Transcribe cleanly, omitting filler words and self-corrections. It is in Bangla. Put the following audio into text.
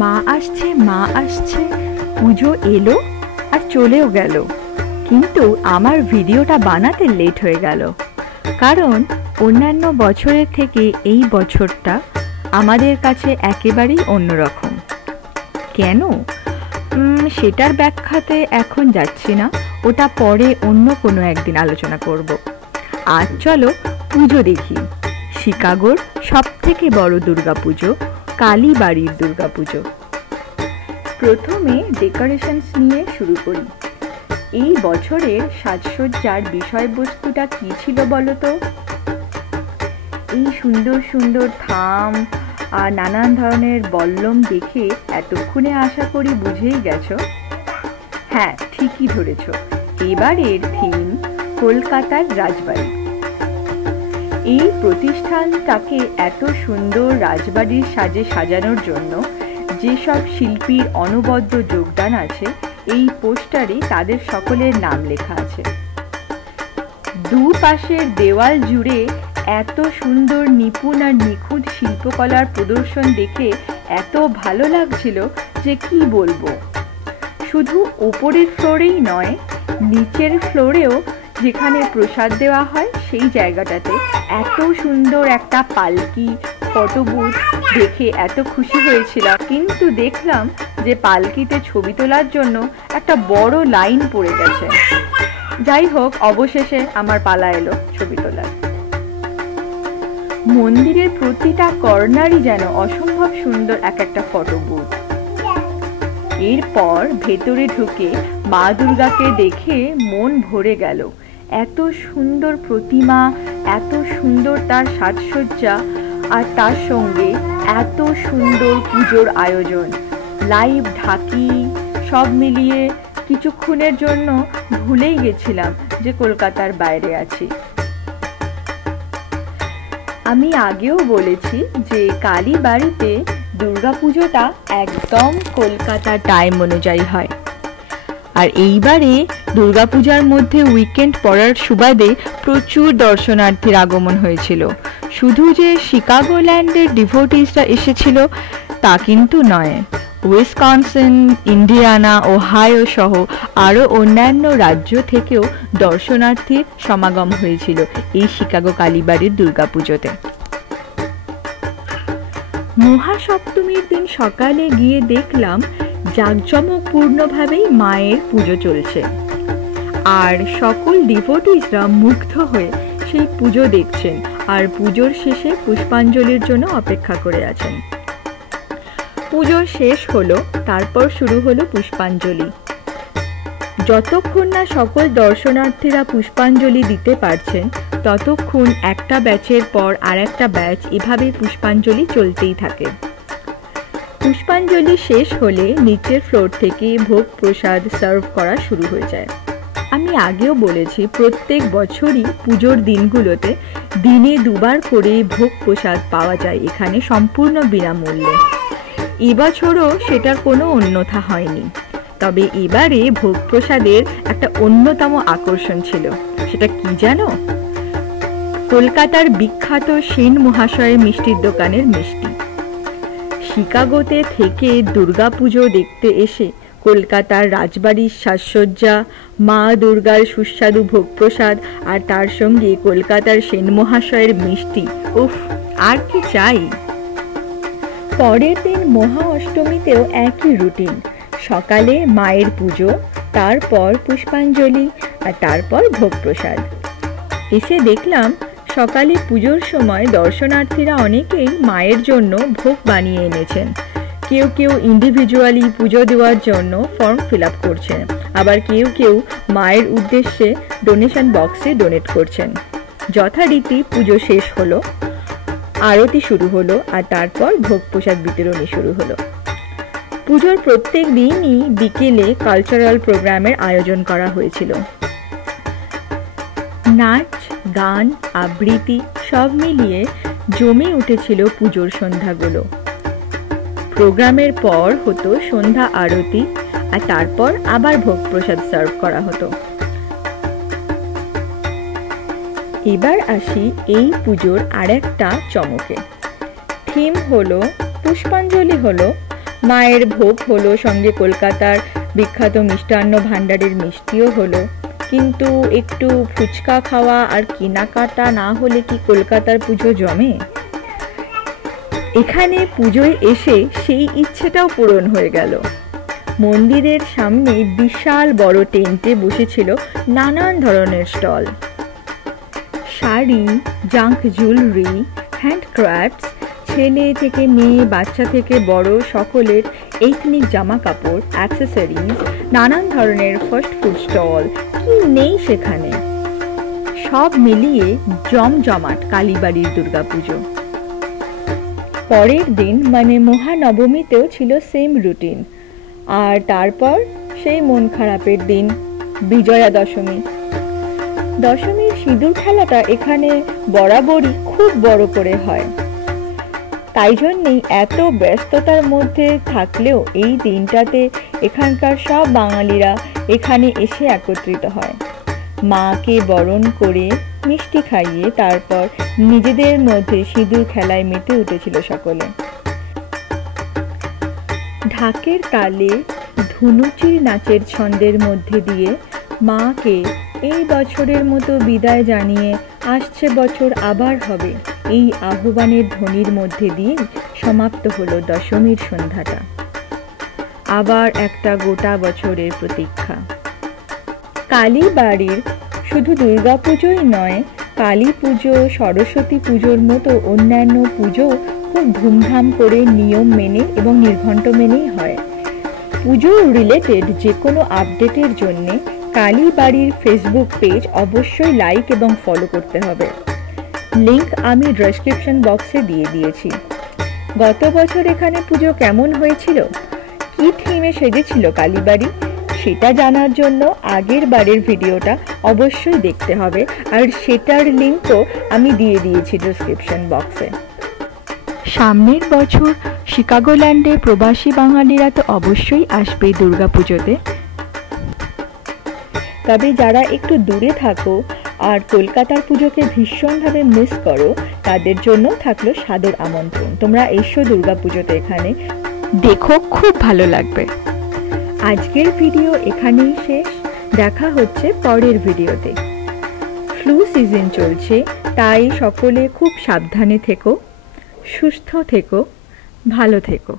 মা আসছে মা আসছে, পুজো এলো আর চলেও গেল, কিন্তু আমার ভিডিওটা বানাতে লেট হয়ে গেল, কারণ অন্যান্য বছরের থেকে এই বছরটা আমাদের কাছে একেবারেই অন্যরকম। কেন সেটার ব্যাখ্যাতে এখন যাচ্ছি না, ওটা পরে অন্য কোনো একদিন আলোচনা করব। আজ চলো পুজো দেখি, শিকাগোর সবথেকে বড় দুর্গাপুজো, কালীবাড়ির দুর্গাপুজো। প্রথমে ডেকোরেশনস নিয়ে শুরু করি। এই বছরের সাজসজ্জার বিষয়বস্তুটা কী ছিল বলো তো? এই সুন্দর সুন্দর থাম আর নানান ধরনের বল্লম দেখে এতক্ষণে আশা করি বুঝেই গেছো। হ্যাঁ, ঠিকই ধরেছ, এবারের থিম কলকাতার রাজবাড়ি। এই প্রতিষ্ঠানটাকে এত সুন্দর রাজবাড়ির সাজে সাজানোর জন্য যেসব শিল্পীর অনবদ্য যোগদান আছে, এই পোস্টারে তাদের সকলের নাম লেখা আছে। দুপাশের দেওয়াল জুড়ে এত সুন্দর নিপুণ আর নিখুঁত শিল্পকলার প্রদর্শন দেখে এত ভালো লাগছিল যে কি বলবো। শুধু ওপরের ফ্লোরেই নয়, নিচের ফ্লোরেও যেখানে প্রসাদ দেওয়া হয় সেই জায়গাটাতে এত সুন্দর একটা পালকি ফটো বুথ দেখে এত খুশি হয়েছিলাম, কিন্তু দেখলাম যে পালকিতে ছবি তোলার জন্য একটা বড় লাইন পড়ে গেছে। যাই হোক, অবশেষে আমার পালা এলো ছবি তোলার। মন্দিরের প্রতিটা কর্নারই যেন অসম্ভব সুন্দর এক একটা ফটো বুথ। এরপর ভেতরে ঢুকে মা দুর্গাকে দেখে মন ভরে গেল। এত সুন্দর প্রতিমা, এত সুন্দর তার সাজসজ্জা, আর তার সঙ্গে এত সুন্দর পুজোর আয়োজন, লাইভ ঢাকি, সব মিলিয়ে কিছুক্ষণের জন্য ভুলেই গেছিলাম যে কলকাতার বাইরে আছি। আমি আগেও বলেছি যে কালীবাড়িতে দুর্গাপুজোটা একদম কলকাতা টাইম অনুযায়ী হয়, আর এইবারে দুর্গাপূজার মধ্যে উইকেন্ড পড়ার সুবাদে প্রচুর দর্শনার্থীর আগমন হয়েছিল। শুধু যে শিকাগোল্যান্ডের ডিভোটিসরা এসেছিল তা কিন্তু নয়, উইসকনসিন, ইন্ডিয়ানা, ওহাইও সহ আরও অন্যান্য রাজ্য থেকেও দর্শনার্থীর সমাগম হয়েছিল এই শিকাগো কালীবাড়ির দুর্গাপুজোতে। মহাসপ্তমীর দিন সকালে গিয়ে দেখলাম জাঁকজমকপূর্ণভাবেই মায়ের পুজো চলছে, আর সকল ডিভোটিসরা মুগ্ধ হয়ে সেই পুজো দেখছেন আর পুজোর শেষে পুষ্পাঞ্জলির জন্য অপেক্ষা করে আছেন। পুজো শেষ হলো, তারপর শুরু হলো পুষ্পাঞ্জলি। যতক্ষণ না সকল দর্শনার্থীরা পুষ্পাঞ্জলি দিতে পারছেন, ততক্ষণ একটা ব্যাচের পর আর একটা ব্যাচ এভাবে পুষ্পাঞ্জলি চলতেই থাকে। পুষ্পাঞ্জলি শেষ হলে নিচের ফ্লোর থেকে ভোগ প্রসাদ সার্ভ করা শুরু হয়ে যায়। আমি আগেও বলেছি, প্রত্যেক বছরই পুজোর দিনগুলোতে দিনে দুবার করে ভোগ প্রসাদ পাওয়া যায় এখানে সম্পূর্ণ বিনামূল্যে। এবছরও সেটার কোনো অন্যথা হয়নি, তবে এবারে ভোগ প্রসাদের একটা অন্যতম আকর্ষণ ছিল। সেটা কি জানো? কলকাতার বিখ্যাত সেন মহাশয়ের মিষ্টির দোকানের মিষ্টি। শিকাগোতে থেকে দুর্গাপুজো দেখতে এসে কলকাতার রাজবাড়ির সাজসজ্জা, মা দুর্গার সুস্বাদু ভোগ প্রসাদ, আর তার সঙ্গে কলকাতার সেন মহাশয়ের মিষ্টি, উফ, আর কি চাই। পরের দিন মহা অষ্টমীতেও একই রুটিন। সকালে মায়ের পুজো, তারপর পুষ্পাঞ্জলি, আর তারপর ভোগ প্রসাদ। এসে দেখলাম সকালে পুজোর সময় দর্শনার্থীরা অনেকেই মায়ের জন্য ভোগ বানিয়ে এনেছেন। কেউ কেউ ইন্ডিভিজুয়ালি পুজো দেওয়ার জন্য ফর্ম ফিল আপ করছেন, আবার কেউ কেউ মায়ের উদ্দেশ্যে ডোনেশন বক্সে ডোনেট করছেন। যথারীতি পুজো শেষ হলো, আরতি শুরু হলো, আর তারপর ভোগ প্রসাদ বিতরণী শুরু হলো। পুজোর প্রত্যেক দিনই বিকেলে কালচারাল প্রোগ্রামের আয়োজন করা হয়েছিল। নাচ, গান, আবৃত্তি সব মিলিয়ে জমে উঠেছিল পুজোর সন্ধ্যাগুলো। প্রোগ্রামের পর হতো সন্ধ্যা আরতি, আর তারপর আবার ভোগ প্রসাদ সার্ভ করা হতো। এবার আসি এই পুজোর আরেকটা চমকে। থিম হলো পুষ্পাঞ্জলি, হলো মায়ের ভোগ হলো, সঙ্গে কলকাতার বিখ্যাত মিষ্টান্ন ভাণ্ডারের মিষ্টিও হলো। কিন্তু একটু ফুচকা খাওয়া আর কেনাকাটা না হলে কি কলকাতার পুজো জমে? এখানে পুজোয় এসে সেই ইচ্ছেটাও পূরণ হয়ে গেল। মন্দিরের সামনে বিশাল বড় টেন্টে বসেছিল নানান ধরনের স্টল। শাড়ি, জাঙ্ক জুয়েলারি, হ্যান্ডক্রাফটস, ছেলে থেকে মেয়ে, বাচ্চা থেকে বড় সকলের এথনিক জামা কাপড়, অ্যাক্সেসরিজ, নানান ধরনের ফাস্ট ফুড স্টল, কি নেই সেখানে। সব মিলিয়ে জমজমাট কালীবাড়ির দুর্গাপুজো। পরের দিন মানে মহানবমীতেও ছিল সেম রুটিন। আর তারপর সেই মন খারাপের দিন, বিজয়া দশমী। দশমীর সিঁদুর খেলাটা এখানে বরাবরই খুব বড় করে হয়। তাই জন্যেই এত ব্যস্ততার মধ্যে থাকলেও এই দিনটাতে এখানকার সব বাঙালিরা এখানে এসে একত্রিত হয়। মাকে বরণ করে মিষ্টি খাইয়ে তারপর নিজেদের মধ্যে সিঁদুর খেলায় মেতে উঠেছিল সকলে। ঢাকের তালে, ধুনুচির নাচের ছন্দের মধ্যে দিয়ে মাকে এই বছরের মতো বিদায় জানিয়ে আসছে বছর আবার হবে, এই আহ্বানের ধ্বনির মধ্যে দিয়ে সমাপ্ত হলো দশমীর সন্ধ্যাটা। আবার একটা গোটা বছরের প্রতীক্ষা। কালীবাড়ির শুধু দুর্গাপুজোই নয়, কালী পুজো, সরস্বতী পুজোর মতো অন্যান্য পুজো খুব ধুমধাম করে নিয়ম মেনে এবং নির্ঘণ্ট মেনেই হয়। পুজো রিলেটেড যে কোনো আপডেটের জন্যে কালীবাড়ির ফেসবুক পেজ অবশ্যই লাইক এবং ফলো করতে হবে। লিংক আমি ডেসক্রিপশন বক্সে দিয়ে দিয়েছি। গত বছর এখানে পুজো কেমন হয়েছিল, কি থিমে সেজেছিল কালীবাড়ি, সেটা জানার জন্য আগের বারের ভিডিওটা অবশ্যই দেখতে হবে, আর সেটার লিংকও আমি দিয়ে দিয়েছি ডেসক্রিপশন বক্সে। সামনের বছর শিকাগোল্যান্ডে প্রবাসী বাঙালিরা তো অবশ্যই আসবে দুর্গাপুজোতে। তবে যারা একটু দূরে থাকো আর কলকাতার পুজোকে ভীষণভাবে মিস করো, তাদের জন্য থাকলো সাদর আমন্ত্রণ। তোমরা এসো দুর্গাপুজোতে, এখানে দেখো, খুব ভালো লাগবে। আজকের ভিডিও এখানেই শেষ। দেখা হচ্ছে পরের ভিডিওতে। ফ্লু সিজন চলছে, তাই সকলে খুব সাবধানে থেকো, সুস্থ থেকো, ভালো থেকো।